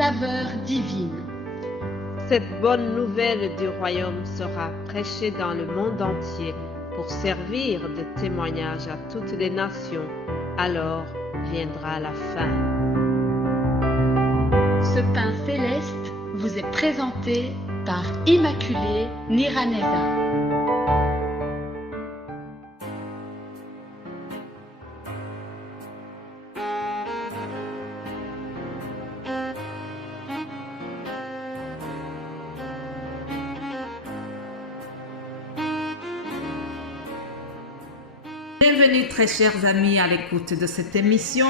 saveur divine. Cette bonne nouvelle du royaume sera prêchée dans le monde entier pour servir de témoignage à toutes les nations. Alors viendra la fin. Ce pain céleste vous est présenté par Immaculée Niraneza. Bienvenue très chers amis à l'écoute de cette émission.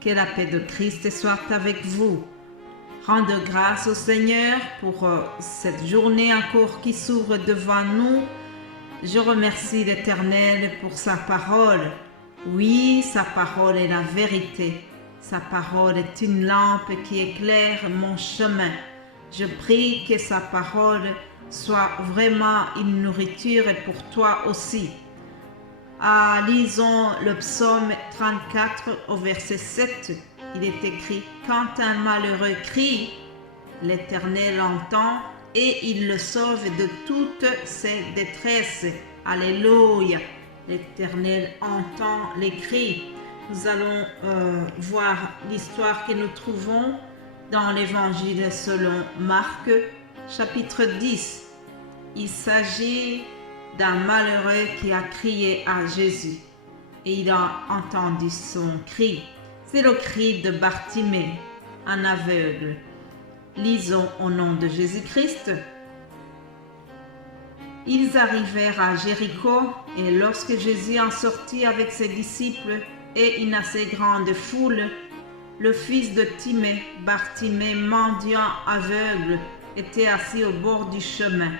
Que la paix de Christ soit avec vous. Rendez grâce au Seigneur pour cette journée encore qui s'ouvre devant nous. Je remercie l'Éternel pour sa parole. Oui, sa parole est la vérité. Sa parole est une lampe qui éclaire mon chemin. Je prie que sa parole soit vraiment une nourriture pour toi aussi. Lisons le psaume 34 au verset 7. Il est écrit « Quand un malheureux crie, l'Éternel entend et il le sauve de toutes ses détresses. » Alléluia! L'Éternel entend les cris. Nous allons voir l'histoire que nous trouvons dans l'Évangile selon Marc, chapitre 10. Il s'agit d'un malheureux qui a crié à Jésus et il a entendu son cri. C'est le cri de Bartimée, un aveugle. Lisons au nom de Jésus-Christ. Ils arrivèrent à Jéricho et lorsque Jésus en sortit avec ses disciples et une assez grande foule, le fils de Timée, Bartimée, mendiant aveugle, était assis au bord du chemin.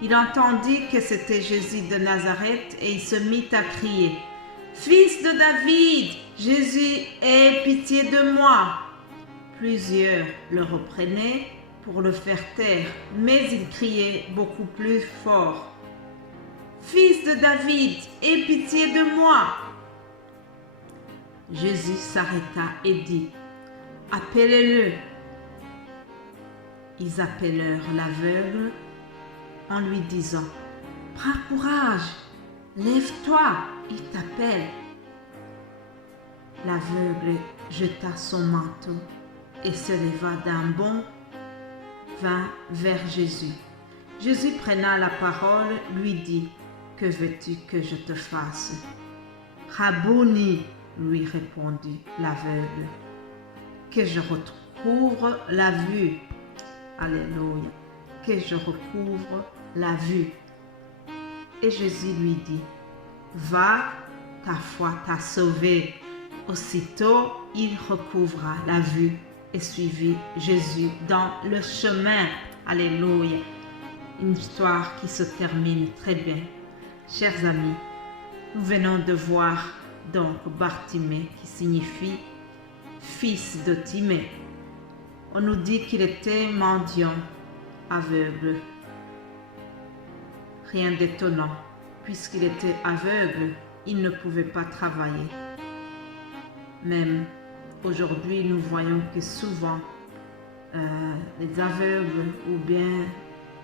Il entendit que c'était Jésus de Nazareth et il se mit à crier « Fils de David, Jésus, aie pitié de moi !» Plusieurs le reprenaient pour le faire taire, mais il criait beaucoup plus fort « Fils de David, aie pitié de moi !» Jésus s'arrêta et dit « Appelez-le !» Ils appelèrent l'aveugle en lui disant « Prends courage, lève-toi, il t'appelle. » L'aveugle jeta son manteau et se leva d'un bond, vint vers Jésus. Jésus prenant la parole, lui dit « Que veux-tu que je te fasse ?» « Rabouni, lui répondit l'aveugle, « que je recouvre la vue. » Alléluia. Que je recouvre la vue. Et Jésus lui dit, va, ta foi t'a sauvé. Aussitôt, il recouvra la vue et suivit Jésus dans le chemin. Alléluia. Une histoire qui se termine très bien. Chers amis, nous venons de voir donc Bartimée qui signifie fils de Timée. On nous dit qu'il était mendiant, aveugle. Rien d'étonnant, puisqu'il était aveugle, il ne pouvait pas travailler. Même aujourd'hui, nous voyons que souvent, les aveugles ou bien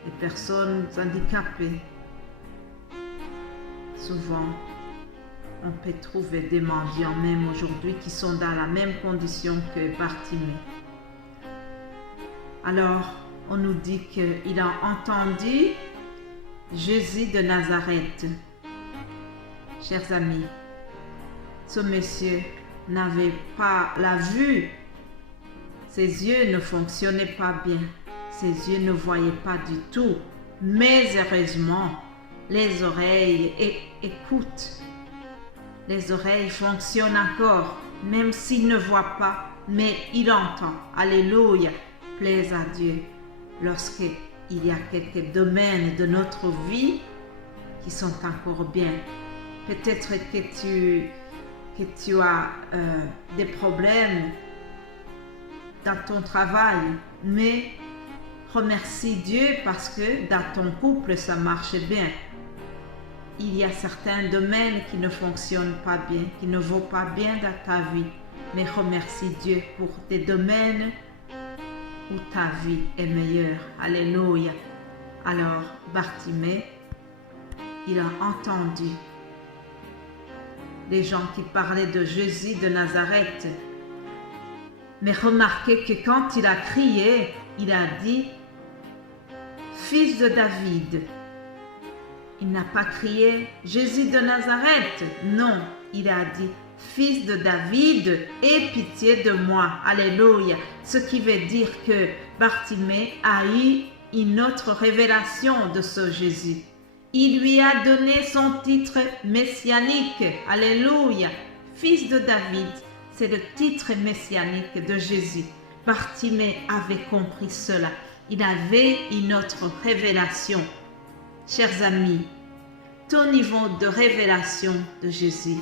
les personnes handicapées, souvent, on peut trouver des mendiants même aujourd'hui qui sont dans la même condition que Bartimée. Alors, on nous dit qu'il a entendu Jésus de Nazareth. Chers amis, ce monsieur n'avait pas la vue. Ses yeux ne fonctionnaient pas bien. Ses yeux ne voyaient pas du tout. Mais heureusement, les oreilles écoutent. Les oreilles fonctionnent encore, même s'il ne voit pas, mais il entend. Alléluia, plaise à Dieu. Lorsqu'il y a quelques domaines de notre vie qui sont encore bien, peut-être que tu as des problèmes dans ton travail, mais remercie Dieu parce que dans ton couple, ça marche bien. Il y a certains domaines qui ne fonctionnent pas bien, qui ne vont pas bien dans ta vie, mais remercie Dieu pour des domaines où ta vie est meilleure. Alléluia. Alors, Bartimée, il a entendu les gens qui parlaient de Jésus de Nazareth. Mais remarquez que quand il a crié, il a dit « Fils de David ». Il n'a pas crié « Jésus de Nazareth ». Non, il a dit « Fils de David, aie pitié de moi ». Alléluia. Ce qui veut dire que Bartimée a eu une autre révélation de ce Jésus. Il lui a donné son titre messianique. Alléluia. Fils de David, c'est le titre messianique de Jésus. Bartimée avait compris cela. Il avait une autre révélation. Chers amis, ton niveau de révélation de Jésus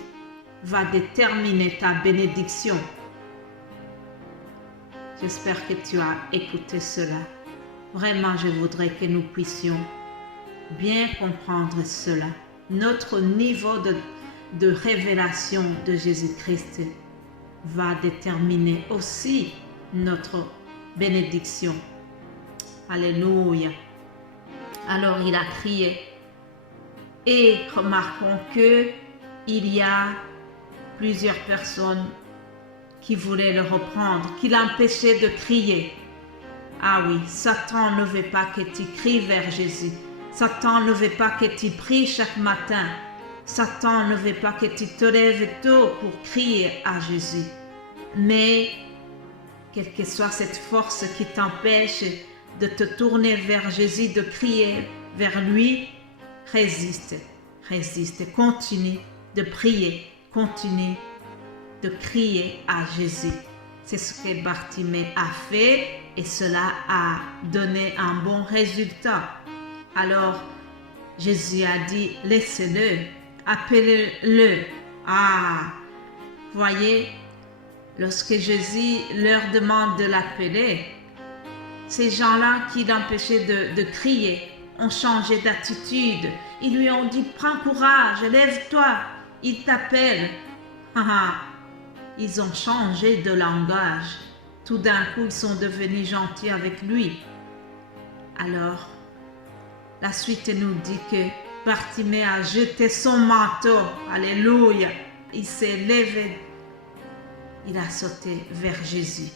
va déterminer ta bénédiction. J'espère que tu as écouté cela. Vraiment, je voudrais que nous puissions bien comprendre cela. Notre niveau de révélation de Jésus-Christ va déterminer aussi notre bénédiction. Alléluia. Alors il a crié. Et remarquons que il y a plusieurs personnes qui voulaient le reprendre, qui l'empêchaient de crier. Ah oui, Satan ne veut pas que tu cries vers Jésus. Satan ne veut pas que tu pries chaque matin. Satan ne veut pas que tu te lèves tôt pour crier à Jésus. Mais, quelle que soit cette force qui t'empêche de te tourner vers Jésus, de crier vers lui, résiste, résiste, continue de prier, continue de crier à Jésus. C'est ce que Bartimée a fait et cela a donné un bon résultat. Alors, Jésus a dit, laissez-le, appelez-le. Ah, voyez, lorsque Jésus leur demande de l'appeler, ces gens-là qui l'empêchaient de crier ont changé d'attitude. Ils lui ont dit, prends courage, lève-toi, il t'appelle. Ils ont changé de langage. Tout d'un coup, ils sont devenus gentils avec lui. Alors, la suite nous dit que Bartimée a jeté son manteau. Alléluia. Il s'est levé. Il a sauté vers Jésus.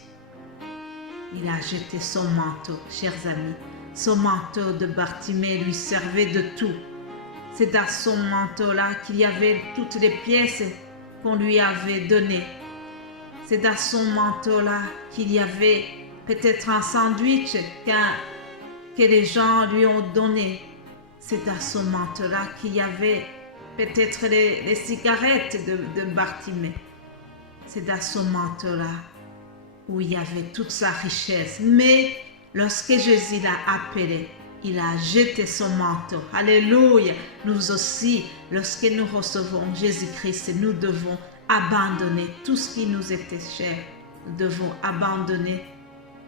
Il a jeté son manteau, chers amis. Son manteau de Bartimée lui servait de tout. C'est dans son manteau-là qu'il y avait toutes les pièces qu'on lui avait données. C'est dans son manteau-là qu'il y avait peut-être un sandwich que les gens lui ont donné. C'est dans son manteau-là qu'il y avait peut-être les cigarettes de Bartimée. C'est dans son manteau-là où il y avait toute sa richesse. Mais lorsque Jésus l'a appelé, il a jeté son manteau. Alléluia. Nous aussi, lorsque nous recevons Jésus-Christ, nous devons abandonner tout ce qui nous était cher. Nous devons abandonner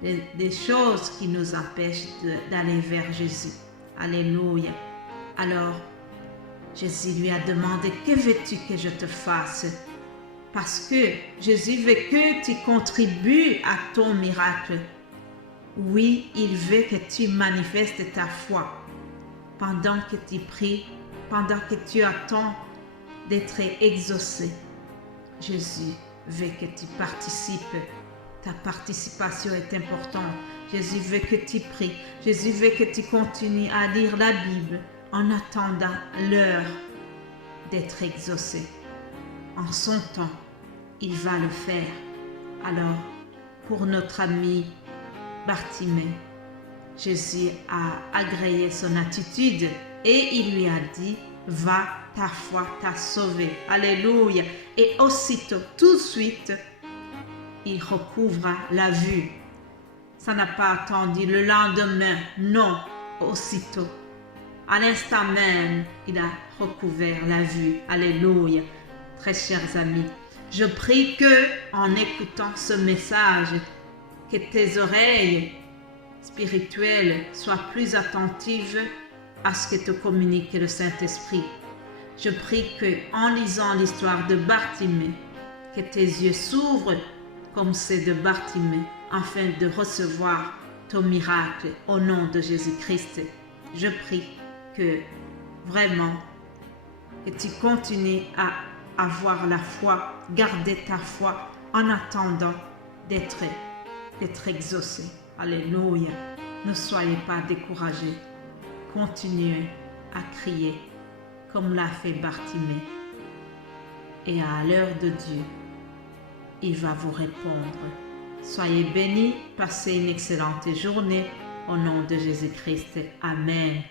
les choses qui nous empêchent d'aller vers Jésus. Alléluia. Alors, Jésus lui a demandé, que veux-tu que je te fasse? Parce que Jésus veut que tu contribues à ton miracle. Oui, il veut que tu manifestes ta foi pendant que tu pries, pendant que tu attends d'être exaucé. Jésus veut que tu participes. Ta participation est importante. Jésus veut que tu pries. Jésus veut que tu continues à lire la Bible en attendant l'heure d'être exaucé. En son temps, il va le faire. Alors, pour notre ami Bartimée, Jésus a agréé son attitude et il lui a dit, va, ta foi t'a sauvé. Alléluia. Et aussitôt, tout de suite, il recouvra la vue. Ça n'a pas attendu le lendemain, non, aussitôt. À l'instant même, il a recouvert la vue. Alléluia. Très chers amis, je prie que, en écoutant ce message, que tes oreilles spirituelles soient plus attentives à ce que te communique le Saint-Esprit. Je prie que, en lisant l'histoire de Bartimée, que tes yeux s'ouvrent comme ceux de Bartimée, afin de recevoir ton miracle au nom de Jésus-Christ. Je prie que vraiment, que tu continues à avoir la foi, garder ta foi en attendant d'être exaucé. Alléluia. Ne soyez pas découragés. Continuez à crier comme l'a fait Bartimée. Et à l'heure de Dieu, il va vous répondre. Soyez bénis, passez une excellente journée au nom de Jésus-Christ. Amen.